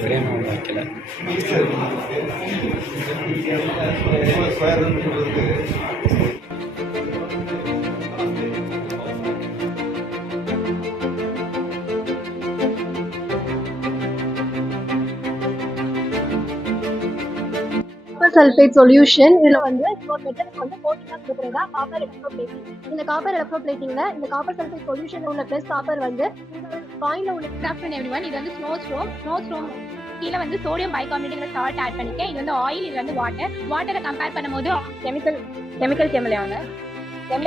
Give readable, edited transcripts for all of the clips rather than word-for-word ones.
Frame ஒன்று வைக்கல. Sulphate solution இதுல வந்து ஒரு மெட்டலுக்கு வந்து கோட்டிங்கா கொடுக்குறதா காப்பர் எலக்ட்ரோப்ளேட்டிங். இந்த காப்பர் எலக்ட்ரோப்ளேட்டிங்ல இந்த காப்பர் சல்ஃபேட் சொல்யூஷன்ல உள்ள பிளஸ் காப்பர் வந்து காயின்ல உள்ள ஆஃப்டர்நூன் எவ்ரிவன். இது வந்து ஸ்னோ ஸ்ட்ரோம் கீழே வந்து சோடியம் பைகார்பனேட் சால்ட் ஆட் பண்ணிக்க. இது வந்து ஆயில், இது வந்து வாட்டரை கம்பேர் பண்ணும்போது கெமிக்கல்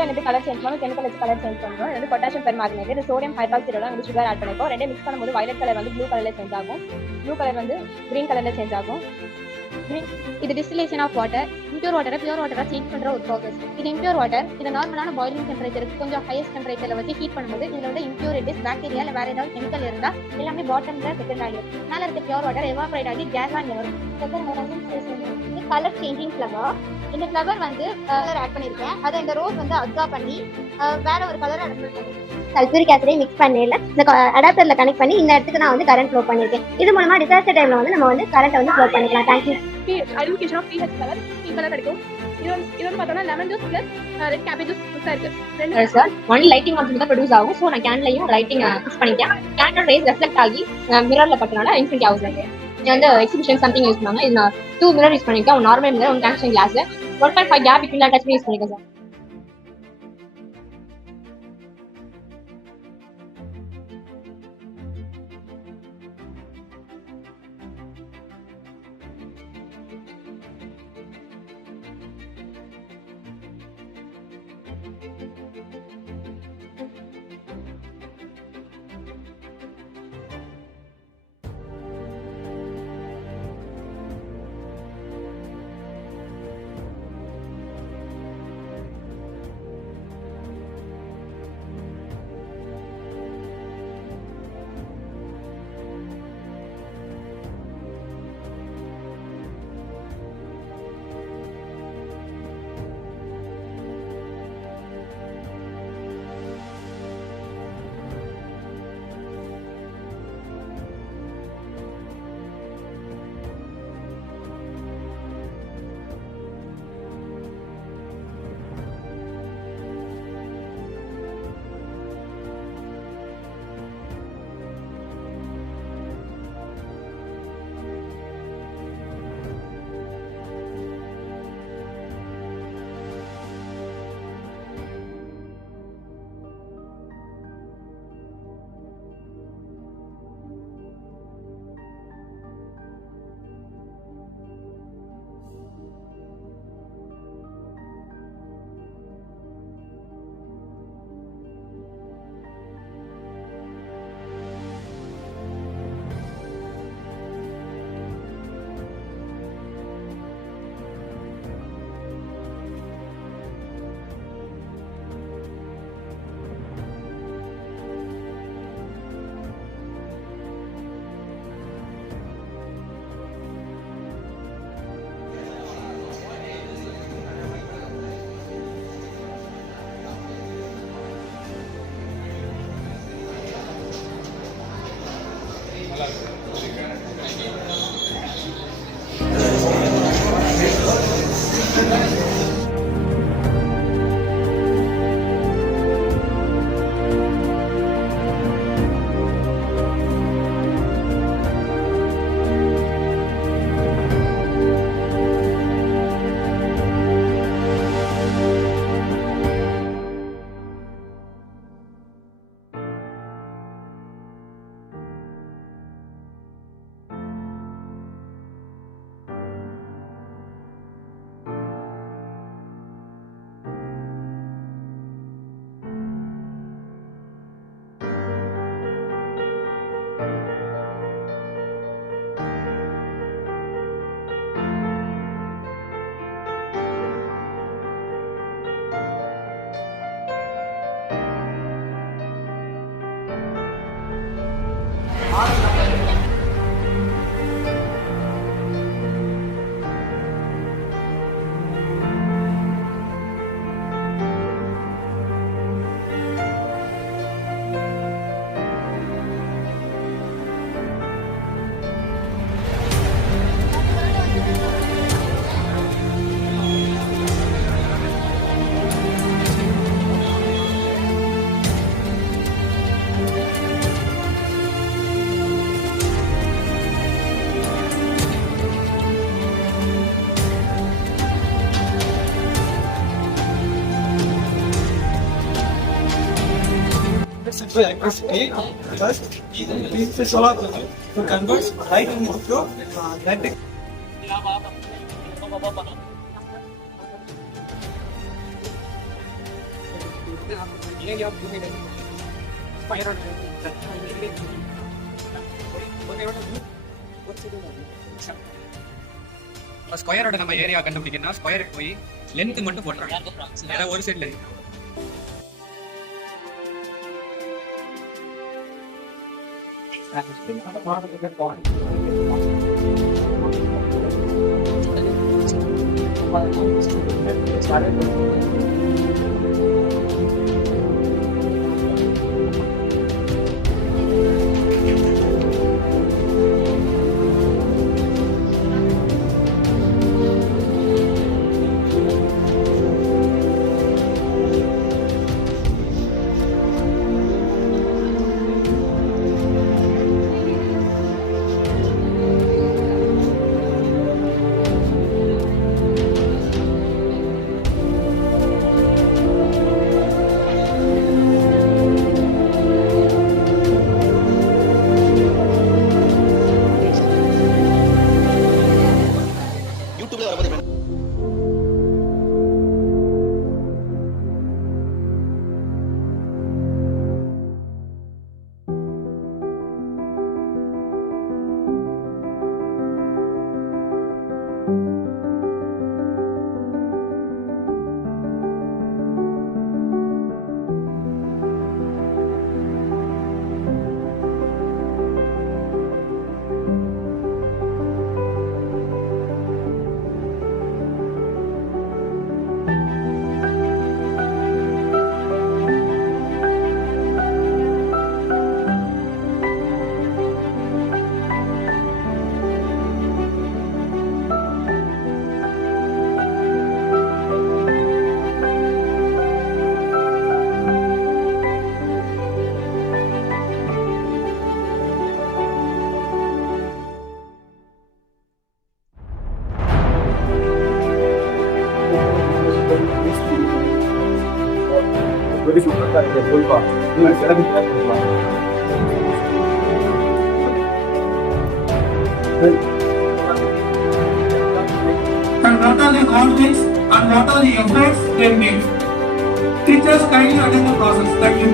வந்து கலர் சேஞ்ச் பண்ணுவோம். கெமிக்கல் வச்சு கலர் சேஞ்ச் பண்ணுவோம். இது வந்து பொட்டாசியம் பெர்மாங்கனேட், இது சோடியம் ஹைட்ராக்சைடு வந்து சுகர் ஆட் பண்ணிப்போம். ரெண்டே மிக்ஸ் பண்ணும்போது வயலட் கலர் வந்து ப்ளூ கலர்ல சேஞ்ச் ஆகும், ப்ளூ கலர் வந்து கிரீன் கலர்ல சேஞ்ச் ஆகும். இது டிஸ்டிலேஷன் ஆஃப் வாட்டர். இம்பியூர் வாட்டரை பியூர் வாட்டரா சேஞ்ச் பண்ற ஒரு ப்ராசஸ். இது இம்பியூர் வாட்டர் இது நார்மலான பாயிலிங் டெம்பரேச்சருக்கு கொஞ்சம் ஹையஸ்ட் டெம்பரேச்சர்ல வச்சு ஹீட் பண்ணும்போது இதுல வந்து இம்பியூரிட்டிஸ், பாக்டீரியா இல்ல வேற ஏதாவது கெமிக்கல் இருந்தா எல்லாமே பாட்டம்ல செட்டில் ஆகிடும். மேல இருக்க பியூர் வாட்டர் எவாபரேட் ஆகி கேஸா வரும். இது கலர் சேஞ்சிங் ஃப்ளவர். இந்த ஃப்ளவர் வந்து கலர் ஆட் பண்ணிருக்கேன். அதை இந்த ரோஸ் வந்து அப்சர்வ் பண்ணி வேற ஒரு கலர் ஆட் பண்ணிருக்கேன். சல்ஃபூரிக் ஆசிடை மிக்ஸ் பண்ணல இந்த அடாப்டர்ல கனெக்ட் பண்ணி இந்த இடத்துக்கு நான் வந்து கரண்ட் ஃப்ளோ பண்ணிருக்கேன். இது மூலமா டிசாஸ்டர் டைம்ல வந்து நம்ம வந்து கரண்ட் வந்து ஃப்ளோ பண்ணிக்கலாம். Thank you. Identification of pH colour, pink colour கிடைக்கும். இது வந்து பார்த்தோம்னா lemon juice plus red cabbage juice mix ஆயிருக்கு. சார் ஒன் லைட்டிங் வந்து தான் ப்ரொடியூஸ் ஆகும். ஸோ நான் கேன்லையும் லைட்டிங் ஃபிக்ஸ் பண்ணிட்டேன். கேனோட ரேஸ் ரெஃப்ளெக்ட் ஆகி மிரர்ல பட்டனால இன்ஃபினிட்டி ஹவுஸ் இது வந்து எக்ஸிபிஷன் சம்திங் யூஸ் பண்ணாங்க. இது நான் 2 மிரர் யூஸ் பண்ணிருக்கேன். ஒரு நார்மல் மிரர், ஒரு tungsten glass, 1.5 gap between attach use பண்ணிருக்கேன் sir. transfer electricity plus this is solar to convert light into electric. ஸ்கொயரோட நம்ம ஏரியா கண்டுபிடிக்கணும்னா ஸ்கொயருக்கு போய் லென்த் மட்டும் போட்டுறோம். ஏதாவது ஒரு சைடுல Very super de culpa. No, es que la mitad de culpa. And what are the conflicts and what are the efforts they make. Teachers kindly attend the process. Thank you.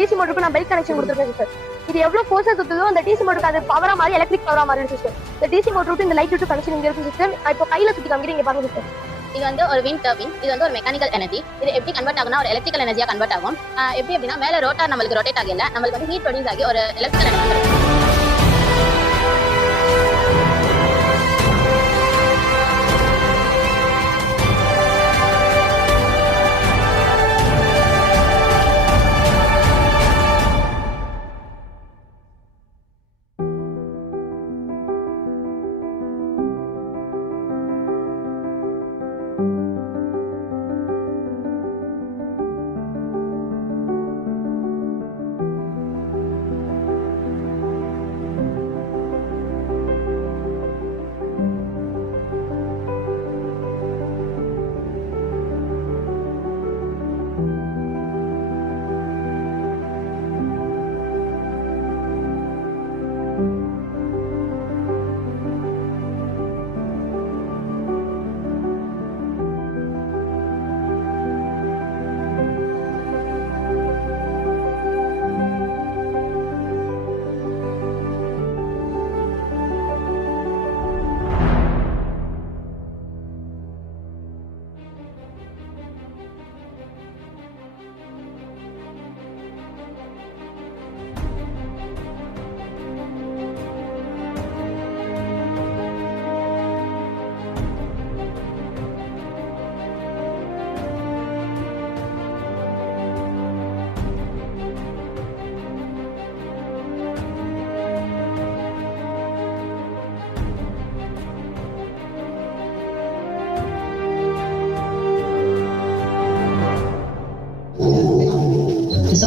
DC மோட்டருக்கு நான் belt connection கொடுத்துருக்கேன் sir. இது எவ்வளவு ஃபோர்ஸா சுத்துதோ அந்த DC மோட்டருக்கு அது பவரா மாதிரி electric பவரா மாதிரி இருக்கு சார். இந்த டிசி மோட்டர் விட்டு இந்த லைட் விட்டு கனெக்ஷன் இங்க இருக்கு சார். இப்போ கையில சுத்தி காமிக்கிறேன், இங்க பாருங்க சார். இது வந்து ஒரு விண்ட் டர்பின். இது வந்து ஒரு மெக்கானிக்கல் எனர்ஜி. இது எப்படி கன்வெர்ட் ஆகும்னா ஒரு எலக்ட்ரிக்கல் எனர்ஜியா கன்வெர்ட் ஆகும். எப்படி அப்படின்னா மேல ரோட்டார் நம்மளுக்கு ரொட்டேட் ஆகல, நம்மளுக்கு வந்து ஹீட் ப்ரொடியூஸ் ஆகி ஒரு எலக்ட்ரிக்கல் எனர்ஜி கிடைக்கும்.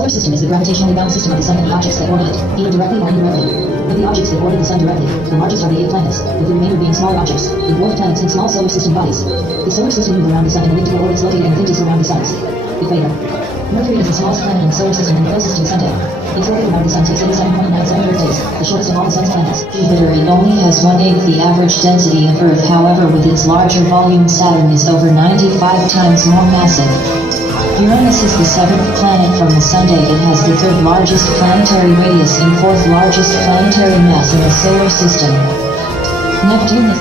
solar system is the gravitationally bound system of the Sun and the objects that orbit it, either directly or indirectly. Of the objects that orbit the Sun directly, the largest are the 8 planets, with the remainder being smaller objects, the dwarf planets and small solar system bodies. The solar system moves around the Sun in elliptical orbits located in the ellipses around the Sun's equator. Mercury is the smallest planet in the solar system and closest to the Sun tail. Its orbit around the Sun takes 87.97 Earth days, the shortest of all the Sun's planets. Jupiter it only has 1/8 the average density of Earth. However, with its larger volume, Saturn is over 95 times more massive. Uranus is the 7th planet from the Sun. It has the 3rd largest planetary radius and 4th largest planetary mass in the solar system. Neptune is